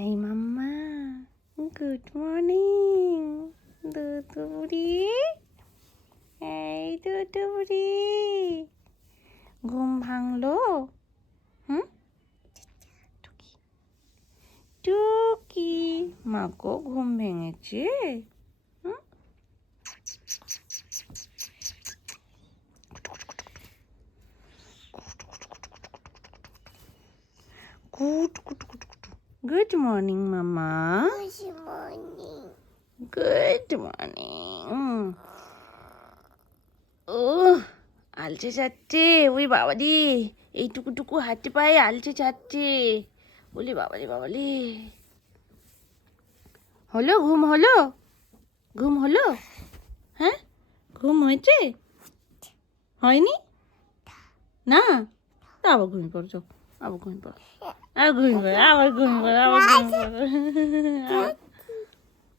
এই মাম্মা, good morning দুদুবুড়ি। এই দুদুবুড়ি, ঘুম ভাঙলো? হুম, টুকি টুকি, মাগো ঘুম ভেঙেছে? Hmm, good good good good. Good morning মামা। Good morning. ও আলচে যাচ্ছে, ওই বাবালি এইটুকু টুকু হাঁটতে পায়ে আলচে যাচ্ছে। বলি বাবালি বাবালি। হলো ঘুম হলো? ঘুম হলো? হ্যাঁ, ঘুম হয়েছে? হয়নি না? তা আবার ঘুমিয়ে পড়ছো, আবার ঘুমিয়ে পড়ো, আবার ঘুমিয়ে পড়ো, আবার ঘুমিয়ে পড়ো, আবার ঘুমিয়ে পড়ো।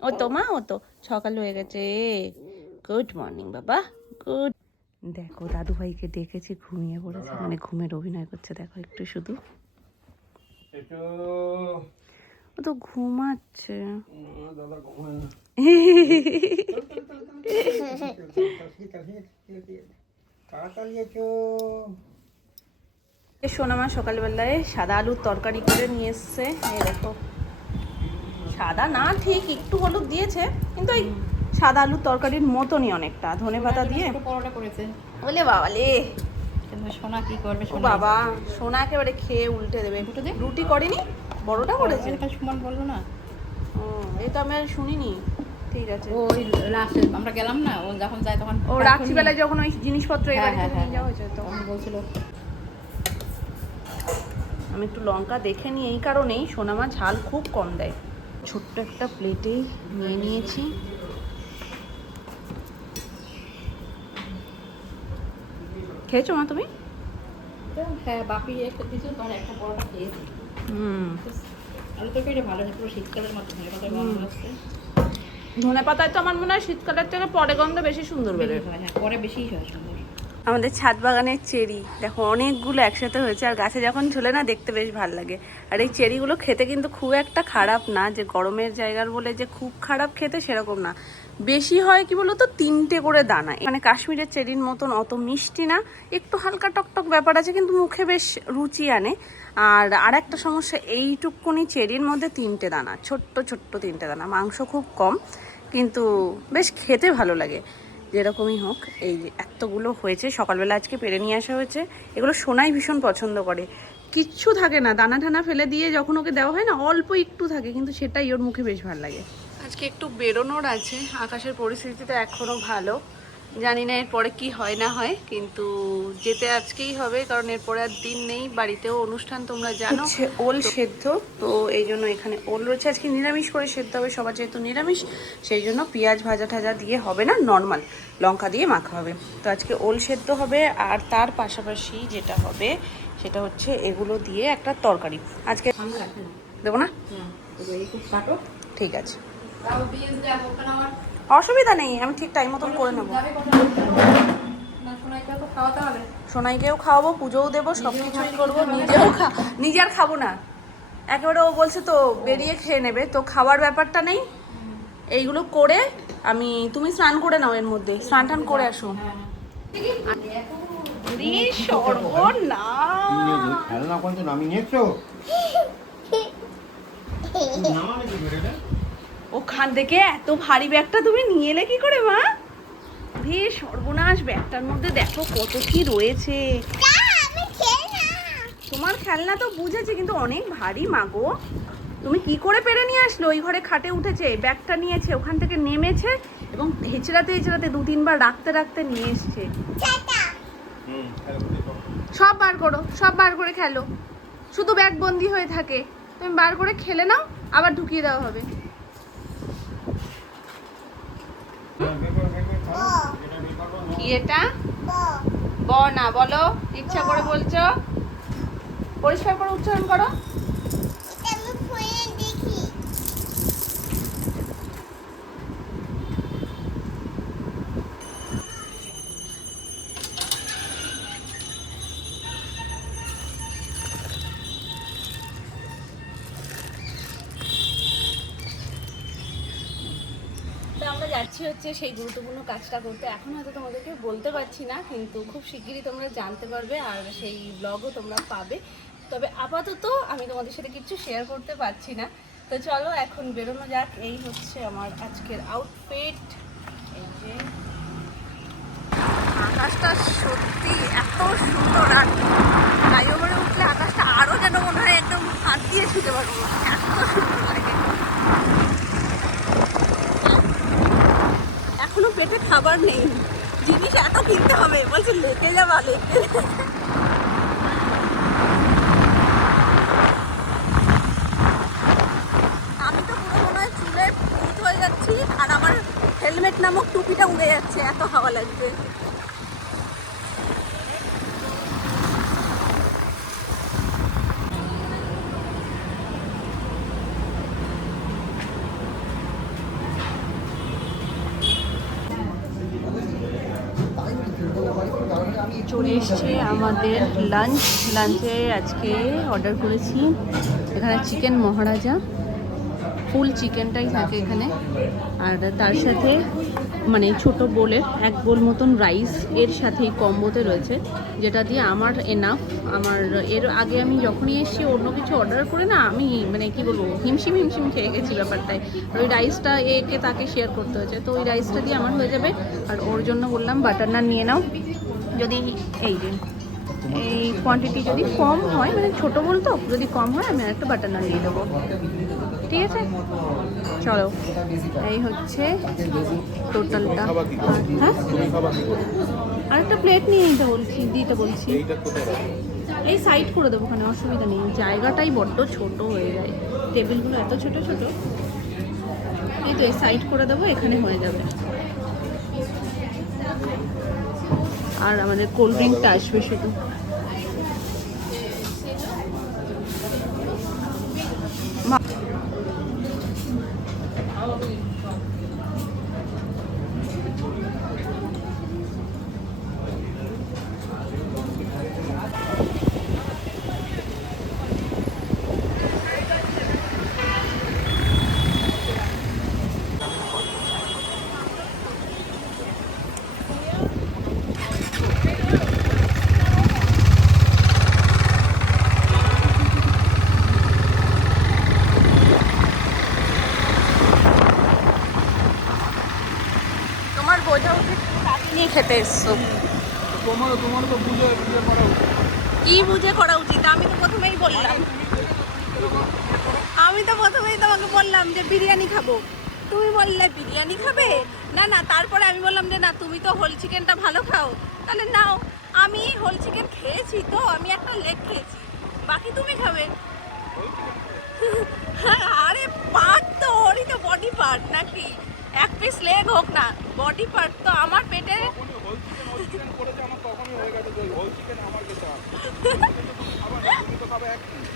ও তো মা, ও তো সকাল হয়ে গেছে। গুড মর্নিং বাবা, গুড। দেখো দাদু ভাইকে ডেকেছি, ঘুমিয়ে পড়েছে, মানে ঘুমের অভিনয় করছে। দেখো একটু শুধু, ও তো ঘুমাচ্ছে। সোনামা সকালবেলায় সাদা আলুর তরকারি করে নিয়ে এসছে। এই দেখো, সাদা না ঠিক, একটু হলুদ দিয়েছে, কিন্তু ওই সাদা আলুর তরকারির মতনই অনেকটা, ধনেপাতা দিয়ে পরোটা করেছে। বলে বাবালে, সোনা কি করবে? ও বাবা, সোনা একেবারে খেয়ে উল্টে দেবে। রুটি করেনি, বড়টা করেছে। সুমন বললো না, এই তো আমি আর শুনিনি। ঠিক আছে, ওই লাস্টে আমরা গেলাম না, ও যখন যায় তখন ও রাত্রিবেলায় যখন ওই জিনিসপত্র এই বাড়ি থেকে নিয়ে যাওয়া হয়েছে তখন বলছিল। আমি একটু লঙ্কা দেখে নিই, এই কারণেই সোনামা ঝাল খুব কম দেয়। ছোট্ট একটা প্লেটে নিয়ে নিয়েছি। খেয়েছো মা তুমি? হ্যাঁ, বাপি একটা দিয়েছে, তখন একটা পরোটা খেয়েছি। আলু তরকারিটা ভালো আছে, পুরো শীতকালের মতো ধনে পাতায় গন্ধ আসছে। ধনে পাতায় তো আমার মনে হয় শীতকালের থেকে পরে গন্ধ বেশি সুন্দর বেরোয়। হ্যাঁ, পরে বেশি হয় সুন্দর। আমাদের ছাদ বাগানের চেরি দেখো, অনেকগুলো একসাথে হয়েছে, আর গাছে যখন ঝোলে না দেখতে বেশ ভালো লাগে। আর এই চেরিগুলো খেতে কিন্তু খুব একটা খারাপ না, যে গরমের জায়গার বলে যে খুব খারাপ খেতে সেরকম না। বেশি হয় কি বলতো, 3টে করে দানা, মানে কাশ্মীরের চেরির মতন অত মিষ্টি না, একটু হালকা টকটক ব্যাপার আছে, কিন্তু মুখে বেশ রুচি আনে। আর একটা সমস্যা, এইটুকুনি চেরির মধ্যে 3টে দানা, ছোট্ট ছোট্ট 3টে দানা, মাংস খুব কম, কিন্তু বেশ খেতে ভালো লাগে। যেরকমই হোক, এই এতগুলো হয়েছে, সকালবেলা আজকে পেরে নিয়ে আসা হয়েছে। এগুলো সোনাই ভীষণ পছন্দ করে, কিচ্ছু থাকে না, দানা ঠানা ফেলে দিয়ে যখন ওকে দেওয়া হয় না, অল্প একটু থাকে, কিন্তু সেটাই ওর মুখে বেশ ভালো লাগে। আজকে একটু বেরোনোর আছে, আকাশের পরিস্থিতিটা এখনও ভালো, জানি না এরপরে কি হয় না হয়, কিন্তু যেতে আজকেই হবে, কারণ এরপরে আর দিন নেই, বাড়িতেও অনুষ্ঠান তোমরা জানো। ওল সেদ্ধ, তো এই জন্য এখানে ওল রয়েছে, আজকে নিরামিষ করে সেদ্ধ হবে, সবার যেহেতু নিরামিষ, সেই জন্য পেঁয়াজ ভাজা ঠাজা দিয়ে হবে না, নর্মাল লঙ্কা দিয়ে মাখা হবে। তো আজকে ওল সেদ্ধ হবে, আর তার পাশাপাশি যেটা হবে সেটা হচ্ছে এগুলো দিয়ে একটা তরকারি। আজকে দেবো না? ঠিক আছে, অসুবিধা নেই, আমি ঠিক টাইম মতন করে নেবো। সোনাইকেও খাওয়াবো, পুজোও দেবো, সব কিছুই করবো, নিজে আর খাবো না একেবারে। ও বলছে তো বেরিয়ে খেয়ে নেবে, তো খাওয়ার ব্যাপারটা নেই। এইগুলো করে তুমি স্নান করে নাও, এর মধ্যে স্নান টান করে আসো। ওখান থেকে এত ভারী ব্যাগটা তুমি নিয়ে এলে কি করে মা? রে সর্বনাশ, ব্যাগটার মধ্যে দেখো কত কি রয়েছে। তোমার খেলনা তো বুঝেছি, কিন্তু অনেক ভারী মাগো। তুমি কি করে পেরে নিয়ে আসলো? ওই ঘরে খাটে উঠেছে, ব্যাগটা নিয়েছে, ওখান থেকে নেমেছে, এবং হেঁচড়াতে হেঁচড়াতে 2-3 বার রাখতে রাখতে নিয়ে এসছে। সব বার করো, সব বার করে খেলো, শুধু ব্যাগ বন্দি হয়ে থাকে। তুমি বার করে খেলে নাও, আবার ঢুকিয়ে দেওয়া হবে। কি এটা? ব না, বলো, ইচ্ছা করে বলছো, পরিষ্কার করে উচ্চারণ করো। যাচ্ছি হচ্ছে সেই গুরুত্বপূর্ণ কাজটা করতে। এখন হয়তো তোমাদেরকে বলতে পারছি না, কিন্তু খুব শিগগিরই তোমরা জানতে পারবে আর সেই ব্লগও তোমরা পাবে। তবে আপাতত আমি তোমাদের সাথে কিছু শেয়ার করতে পারছি না। তো চলো এখন বেরোনো যাক। এই হচ্ছে আমার আজকের আউটফিট। এই যে আকাশটা সত্যি এত সুন্দর, আর ফ্লাইওভারে উঠলে আকাশটা আরও যেন মনে হয় একদম হাত দিয়ে ছুঁতে পারবো, এত সুন্দর লাগে। এখনো পেটে খাবার নেই, জিনিস এত কিনতে হবে, বলছে লেকে যাবা লেকে। আমি তো পুরো মনে হয় চুলে ভূত হয়ে যাচ্ছি, আর আমার হেলমেট নামক টুপিটা উড়ে যাচ্ছে, এত হাওয়া লাগছে। চলে এসছে আমাদের লাঞ্চে আজকে অর্ডার করেছি। এখানে চিকেন মহারাজা, ফুল চিকেনটাই থাকে এখানে, আর তার সাথে মানে ছোট বোলের 1 বোল মতন রাইস এর সাথেই কম্বোতে রয়েছে, যেটা দিয়ে আমার এনাফ। আমার এর আগে আমি যখনই এসেছি অন্য কিছু অর্ডার করে না, আমি মানে কি বলবো, হিমশিম খেয়ে গেছি ব্যাপারটায়। ওই রাইসটা একে তাকে শেয়ার করতে হয়েছে, তো ওই রাইসটা দিয়ে আমার হয়ে যাবে। আর ওর জন্য বললাম বাটার নান নিয়ে নাও, যদি এই যে এই কোয়ান্টিটি যদি কম হয়, মানে ছোটো বলতো যদি কম হয় আমি আর একটা বাটার নান দিয়ে দেবো, ঠিক আছে? চলো, এই হচ্ছে টোটালটা। হ্যাঁ, আরেকটা প্লেট নিয়ে দিতে বলছি। এই সাইড করে দেবো, ওখানে অসুবিধা নেই, জায়গাটাই বড্ড ছোট হয়ে যায়, টেবিলগুলো এত ছোট ছোট। এই তো এই সাইড করে দেবো, এখানে হয়ে যাবে। আর আমাদের কোল্ড ড্রিঙ্কটা আসবে শুধু। বোঝা উচিত নিয়ে খেতে এসছো, তোমার তো বুঝে করা উচিত। কি বুঝে করা উচিত? আমি তো প্রথমেই বললাম, তোমাকে বললাম যে বিরিয়ানি খাবো, তুমি বললে বিরিয়ানি খাবে না না, তারপরে আমি বললাম যে না তুমি তো হোল চিকেনটা ভালো খাও, তাহলে নাও। আমি হোল চিকেন খেয়েছি, তো আমি একটা লেগ খেয়েছি, বাকি তুমি খাবে। আরে পার্ট তো ওরই তো, বডি পার্ট নাকি? 1 পিস লেগ হোক না, বডি পার্ট তো আমার পেটে। হোল চিকেন করেছে আমার তখনই হয়ে গেছে, যে হোল চিকেন আমার খেতে হবে। তুমি তো খাবে এক পিস।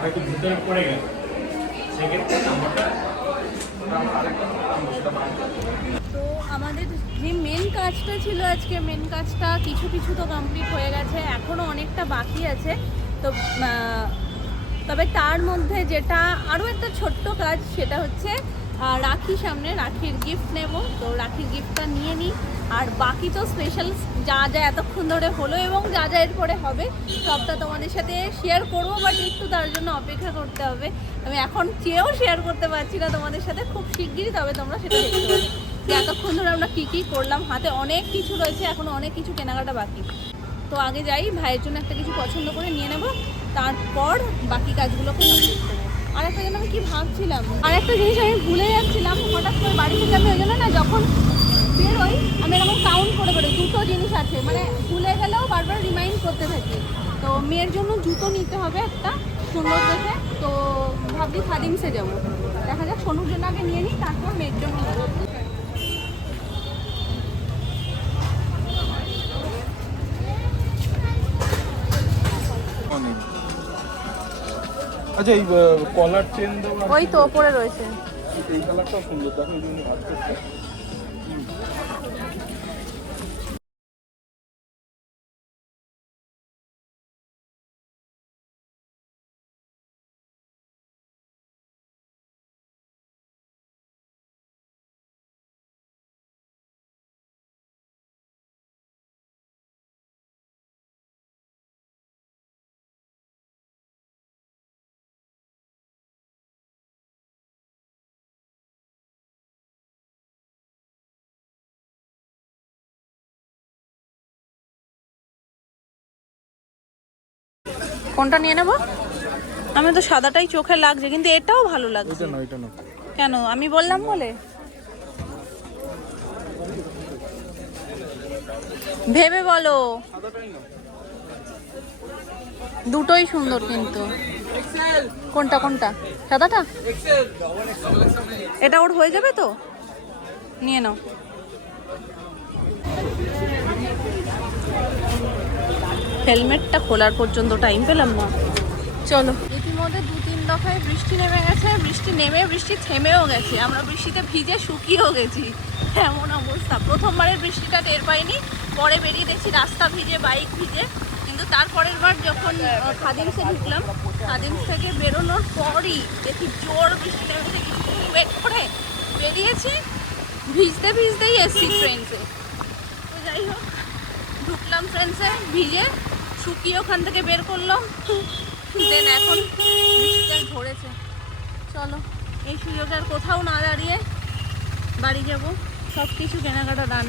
হয়তো ভিতরে পড়ে গেল, সেক্ষেত্রে নাম্বারটা। তো আমাদের যে মেন কাজটা ছিল আজকে, মেন কাজটা কিছু কিছু তো কমপ্লিট হয়ে গেছে, এখনও অনেকটা বাকি আছে। তো তবে তার মধ্যে যেটা আরও একটা ছোট্ট কাজ, সেটা হচ্ছে রাখি, সামনে রাখির গিফট নেব, তো রাখির গিফটটা নিয়ে নিই। আর বাকি তো স্পেশাল যা যা এতক্ষণ ধরে হলো এবং যা যা এরপরে হবে সবটা তোমাদের সাথে শেয়ার করবো, বাট একটু তার জন্য অপেক্ষা করতে হবে। আমি এখন চেয়েও শেয়ার করতে পারছি না তোমাদের সাথে, খুব শিগগিরই তবে তোমরা সেটা দেখতে পাবে যে এতক্ষণ ধরে আমরা কী কী করলাম। হাতে অনেক কিছু রয়েছে, এখনও অনেক কিছু কেনাকাটা বাকি। তো আগে যাই, ভাইয়ের জন্য একটা কিছু পছন্দ করে নিয়ে নেব, তারপর বাকি কাজগুলোকে কমপ্লিট করবো। আর একটা জন্য আমি কী ভাবছিলাম, আর একটা জিনিস আমি ভুলে যাচ্ছিলাম, হঠাৎ করে বাড়ি থেকে আমি ওই জন্য না যখন বেরোই আমি এরকম কাউন্ট করে বেরোই, 2টো জিনিস আছে, মানে ভুলে গেলেও বারবার রিমাইন্ড করতে থাকি। তো মেয়ের জন্য জুতো নিতে হবে একটা সুন্দর দেখে, তো ভাবছি খাদিমসে যাবো, দেখা যাক। সোনুর জন্য আগে নিয়ে নিই, তারপর মেয়ের জন্য যাবো। আচ্ছা এই কলার চেন দেওয়া ওই তো ওপরে রয়েছে। এই কালারটাও সুন্দর, দেখো এই জন্য ভাজ করছে। কোনটা নিয়ে নেবো? আমি তো সাদাটাই চোখে লাগছে, কিন্তু এটাও ভালো লাগছে। এটা না, এটা না। কেন? আমি বললাম বলে? ভেবে বলো। দুটোই সুন্দর কিন্তু। কোনটা কোনটা? সাদাটা? এটা ওর হয়ে যাবে তো? নিয়ে নাও। হেলমেটটা খোলার পর্যন্ত টাইম পেলাম না। চলো, ইতিমধ্যে 2-3 দফায় বৃষ্টি নেমে গেছে। বৃষ্টি নেমে বৃষ্টি থেমেও গেছে। আমরা বৃষ্টিতে ভিজে শুকিয়েও গেছি, এমন অবস্থা। প্রথমবারের বৃষ্টিটা টের পাইনি, পরে বেরিয়ে দেখছি রাস্তা ভিজে, বাইক ভিজে। কিন্তু তারপরের বার যখন খাদিমসে ঢুকলাম, খাদিমস থেকে বেরোনোর পরই দেখি জোর বৃষ্টি নেমেছে। কিছুক্ষণ ওয়েট করে বেরিয়েছি, ভিজতে ভিজতেই এসছি ট্রেনসে। তো যাই হোক, ঢুকলাম ট্রেনসে, ভিজে শুকিয়ে ওখান থেকে বের করলাম। দেন এখন বৃষ্টিটা ধরেছে। চলো, এই সুযোগে আর কোথাও না দাঁড়িয়ে বাড়ি যাব। সব কিছু কেনাকাটা ডান।